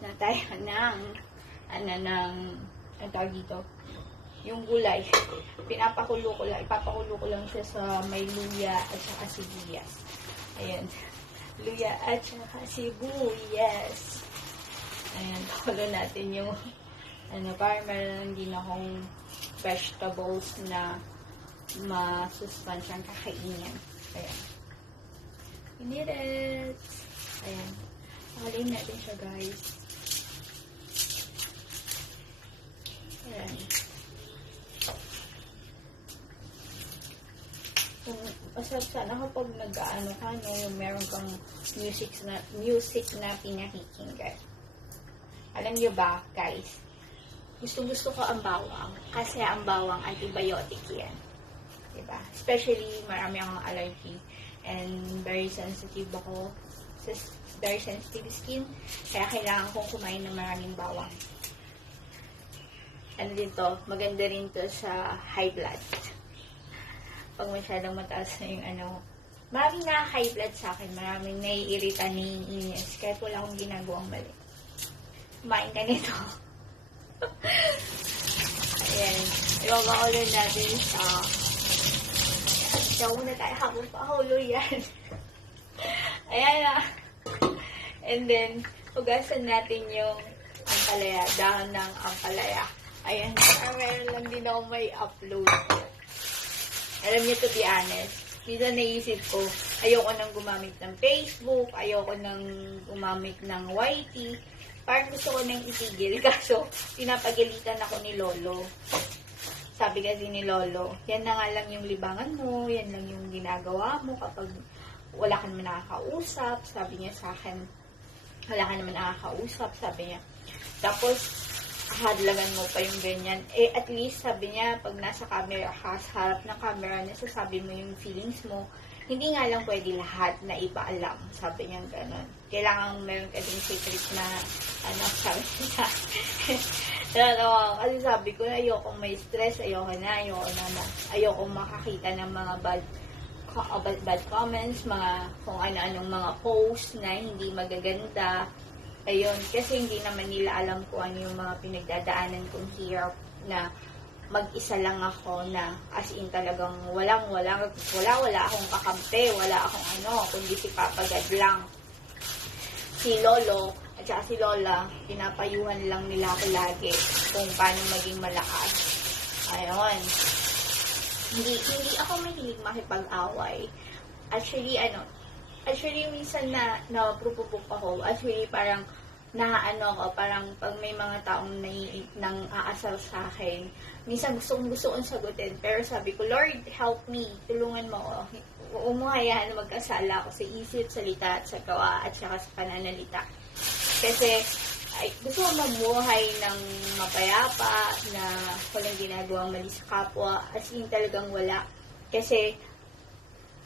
na tayo ng, ano, ng, ang tawag dito, yung gulay. Pinapakulo ko lang, ipapakulo ko lang siya sa may luya at saka sibuyas. Ayan. Luya at saka sibuyas. Ayan, pakulo natin yung, ano, para meron din akong vegetables na masustansyang kakainin. Ayan. We need it. Ayan. Pakalin natin siya, guys. Ayan. Kung masarap sana kapag nag-ano ka, no, yung meron kang music na, music na pinakikinggan. Alam niyo ba, guys, gusto-gusto ko ang bawang kasi ang bawang antibiotic yan. Diba? Especially, marami akong allergy and very sensitive ako sa very sensitive skin. Kaya kailangan kong kumain ng maraming bawang. Ano din maganda rin to sa high blood. Pag masyadong mataas na yung ano, maraming na high blood sa akin, maraming naiirita, naiinis, kahit wala akong ginagawang mali. Kumain ka nito. Ayan. Ibabakulo natin sa Diyan muna tayo habang pahulo yan. Ayan na. And then, hugasan natin yung ampalaya, dahon ng ampalaya. Ayan, meron lang din ako may upload. Alam niyo, to be honest, minsan naisip ko, ayoko nang gumamit ng Facebook, ayoko nang gumamit ng YT, parang gusto ko nang itigil, kaso pinapagalitan ako ni Lolo. Sabi kasi ni Lolo, yan na nga lang yung libangan mo, yan lang yung ginagawa mo kapag wala ka naman nakakausap. Sabi niya sa akin, wala ka naman nakakausap, sabi niya. Tapos, hadlangan mo pa yung ganyan. Eh, at least, sabi niya, pag nasa camera ka, sa harap ng camera, nasasabi mo yung feelings mo. Hindi nga lang pwede lahat na ipaalam. Sabi niya gano'n. Kailangan meron ka din secret na, ano, sabi niya. Pero, kasi sabi ko, ayoko may stress, ayoko na, ayoko na, na ayoko makakita ng mga bad, bad, bad comments, mga kung ano-anong mga posts na hindi magaganda. Ayun, kasi hindi naman nila alam kung ano yung mga pinagdadaanan kong hirap na mag-isa lang ako na as in talagang walang wala wala wala akong kakampi, wala akong ano, kundi si Papa God lang. Si Lolo at saka si Lola, pinapayuhan lang nila ako lagi kung paano maging malakas. Ayun. Hindi, hindi ako mahilig makipag-away. Actually, ano, actually, minsan na, na-propupok ako. Actually, parang, naano ako, parang pag may mga taong nai, nang aasar sa akin, minsan gusto kong gusto kong sagutin. Pero sabi ko, Lord, help me. Tulungan mo ako. Huwag mo hayaan na magkasala ako sa isip, salita, at sa gawa, at saka sa pananalita. Kasi, ay, gusto ko mabuhay ng mapayapa, na walang ginagawang mali sa kapwa, as in talagang wala. Kasi,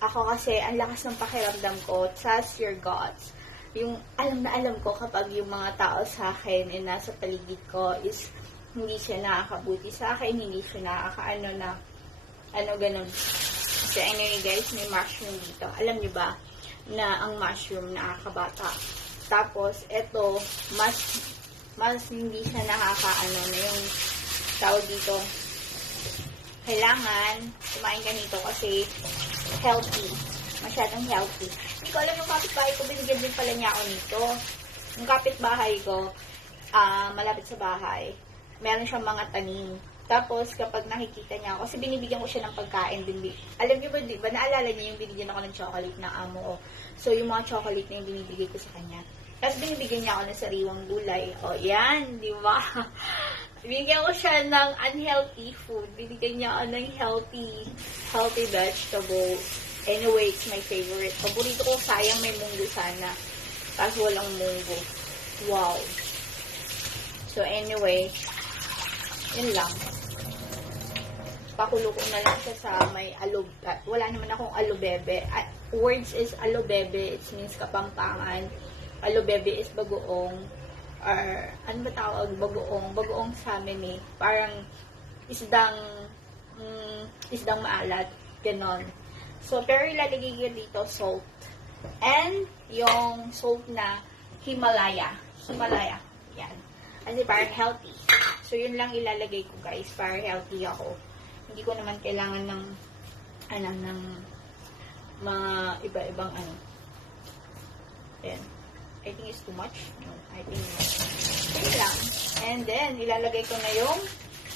ako kasi, ang lakas ng pakiramdam ko, trust your gods. Yung alam na alam ko kapag yung mga tao sa akin ay nasa paligid ko is hindi siya nakakabuti sa akin, hindi siya nakakaano na, ano ganun. So anyway guys, may mushroom dito. Alam niyo ba na ang mushroom nakakabata? Tapos, eto, mas, mas hindi siya nakakaano na yung tawag dito, kailangan kumain ka nito kasi healthy. Masyadong healthy. Hindi ko alam yung kapitbahay ko, binigyan din pala niya ako nito. Yung kapitbahay ko, ah malapit sa bahay, meron siyang mga tanim. Tapos, kapag nakikita niya ako, kasi binibigyan ko siya ng pagkain din. Alam niyo ba, di ba, naalala niya yung binigyan ako ng chocolate na amo ko. So, yung mga chocolate na yung binibigay ko sa kanya. Tapos, binibigyan niya ako ng sariwang gulay. O, yan, di ba? Binigyan ko siya ng unhealthy food. Binigyan niya ako ng healthy, healthy vegetable. Anyway, it's my favorite. Paborito ko, sayang may munggo sana. Tapos walang munggo. Wow. So, anyway, yun lang. Pakulo ko na lang siya sa may alo, ah, wala naman akong alobebe. Ah, words is alobebe, it means kapampangan. Alobebe is bagoong or ano ba tawag bagoong bagoong sa amin eh parang isdang mm, isdang maalat ganon so pero ilalagay ko dito salt and yung salt na Himalaya Himalaya Yan. Kasi parang healthy. So, yun lang ilalagay ko guys, para healthy ako. Hindi ko naman kailangan ng, ano, ng mga iba-ibang ano. Yan. I think it's too much. I think yun lang. And then, ilalagay ko na yung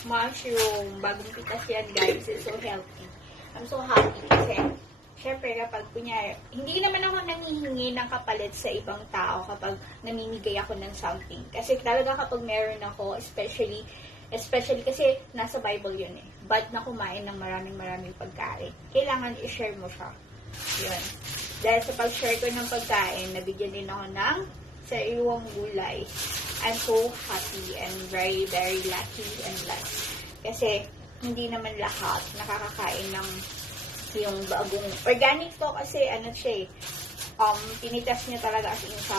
mushroom. Bagong pitas yan, guys. It's so healthy. I'm so happy kasi, syempre, kapag kunyari, hindi naman ako nangihingi ng kapalit sa ibang tao kapag namimigay ako ng something. Kasi talaga kapag meron ako, especially, especially kasi nasa Bible yun eh. Bad na kumain ng maraming maraming pagkain. Kailangan i-share mo siya. Yun. Dahil sa pag-share ko ng pagkain, nabigyan din ako ng sa iwang gulay. I'm so happy and very, very lucky and blessed. Kasi, hindi naman lahat nakakakain ng yung bagong organic to kasi ano siya eh, um, tinitas niya talaga as in sa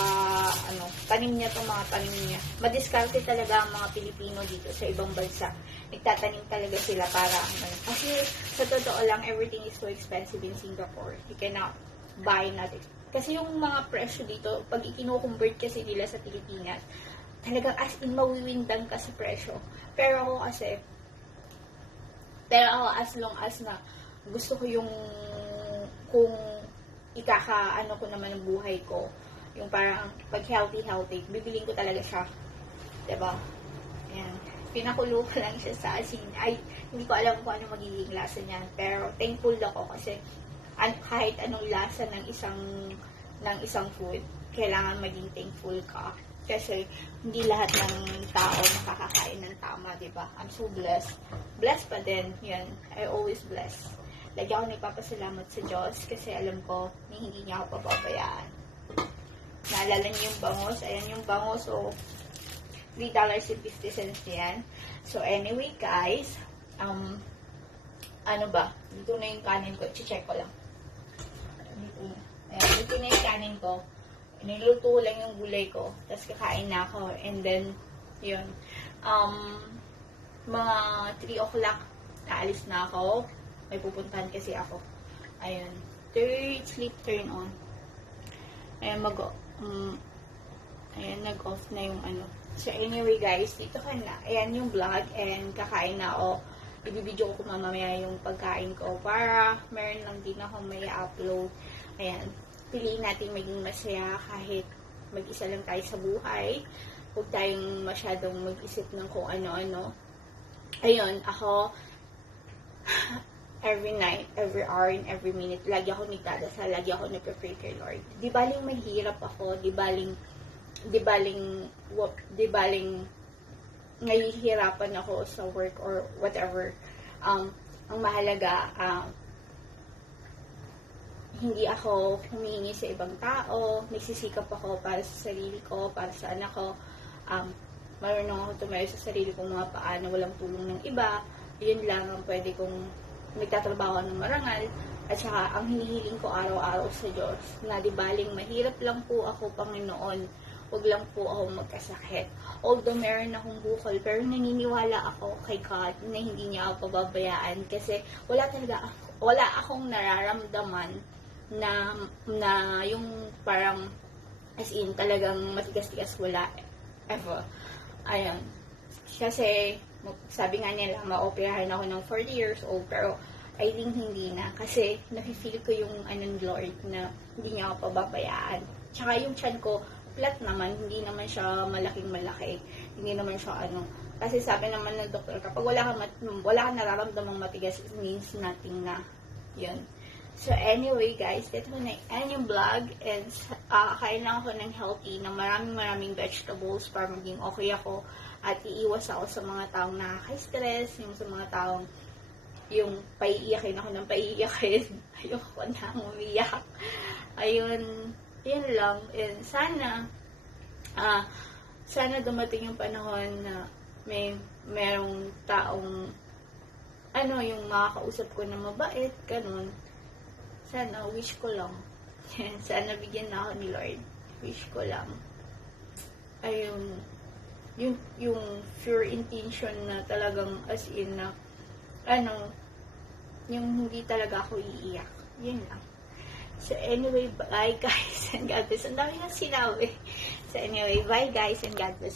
ano, tanim niya tong mga tanim niya. Madiskarte talaga ang mga Pilipino dito sa ibang bansa. Nagtatanim talaga sila para ano. Kasi sa totoo lang, everything is so expensive in Singapore. You cannot buy natin. Kasi yung mga presyo dito, pag ikino-convert kasi nila sa Pilipinas, talagang as in mawiwindang ka sa presyo. Pero ako kasi, pero ako as long as na gusto ko yung kung ikaka ano ko naman ang buhay ko, yung parang pag healthy healthy, bibiling ko talaga siya. 'Di ba? Ayan. Pinakulo ko lang siya sa asin. Ay, hindi ko alam kung ano magiging lasa niyan. Pero thankful ako kasi an kahit anong lasa ng isang ng isang food, kailangan maging thankful ka. Kasi hindi lahat ng tao makakakain ng tama, di ba? I'm so blessed. Blessed pa din, yan. I always bless. Lagi ako nagpapasalamat sa Diyos kasi alam ko na hindi niya ako pababayaan. Naalala niyo yung bangos? Ayan yung bangos. So, $3.50 yan. So, anyway, guys, um, ano ba? Dito na yung kanin ko. check ko lang. Na yung kanin ko. Niluto lang yung gulay ko. Tapos kakain na ako. And then, yun. Um, mga 3 o'clock, naalis na ako. May pupuntahan kasi ako. Ayun. Third sleep turn on. Ayan, mag, um, ayan, nag-off na yung ano. So, anyway, guys, dito ka na. Ayan yung vlog and kakain na ako. Ibibidyo ko mamaya yung pagkain ko para meron lang din ako may upload. Ayan. Piliin natin maging masaya kahit mag-isa lang tayo sa buhay. Huwag tayong masyadong mag-isip ng kung ano-ano. Ayun, ako, every night, every hour, and every minute, lagi ako nagdadasal, lagi ako nagpe-pray kay Lord. Di baling mahirap ako, di baling, di baling, di baling, nahihirapan ako sa work or whatever. Um, ang mahalaga, um, hindi ako humingi sa ibang tao, nagsisikap ako para sa sarili ko, para sa anak ko, um, marunong ako tumayo sa sarili kong mga paa na walang tulong ng iba, yun lang ang pwede kong nagtatrabaho ng marangal, at saka ang hinihiling ko araw-araw sa Diyos, na di baling mahirap lang po ako, Panginoon, huwag lang po ako magkasakit. Although meron akong bukol, pero naniniwala ako kay God na hindi niya ako pababayaan kasi wala talaga ako, wala akong nararamdaman na na yung parang as in talagang matigas-tigas wala ever. Ayun. Kasi sabi nga nila ma-operahan ako ng 40 years old pero I think hindi na kasi nafe-feel ko yung anong Lord na hindi niya ako pababayaan. Tsaka yung chan ko flat naman, hindi naman siya malaking malaki. Hindi naman siya ano. Kasi sabi naman ng doktor, kapag wala kang, mat- wala kang nararamdamang matigas, it means nothing na. Yun. So anyway guys, ito na yan yung vlog and uh, kain lang ako ng healthy na maraming maraming vegetables para maging okay ako at iiwas ako sa mga taong nakaka-stress, yung sa mga taong yung paiiyakin ako ng paiiyakin. Ayoko na umiyak. Ayun, yun lang. And sana, ah, sana dumating yung panahon na may merong taong ano, yung makakausap ko na mabait, ganun. Sana, wish ko lang. sana bigyan na ako ni Lord. Wish ko lang. Ayun, yung, yung pure intention na talagang as in na ano, yung hindi talaga ako iiyak. Yun lang. So anyway, bye guys and God bless. Ang dami na sinabi. So anyway, bye guys and God bless.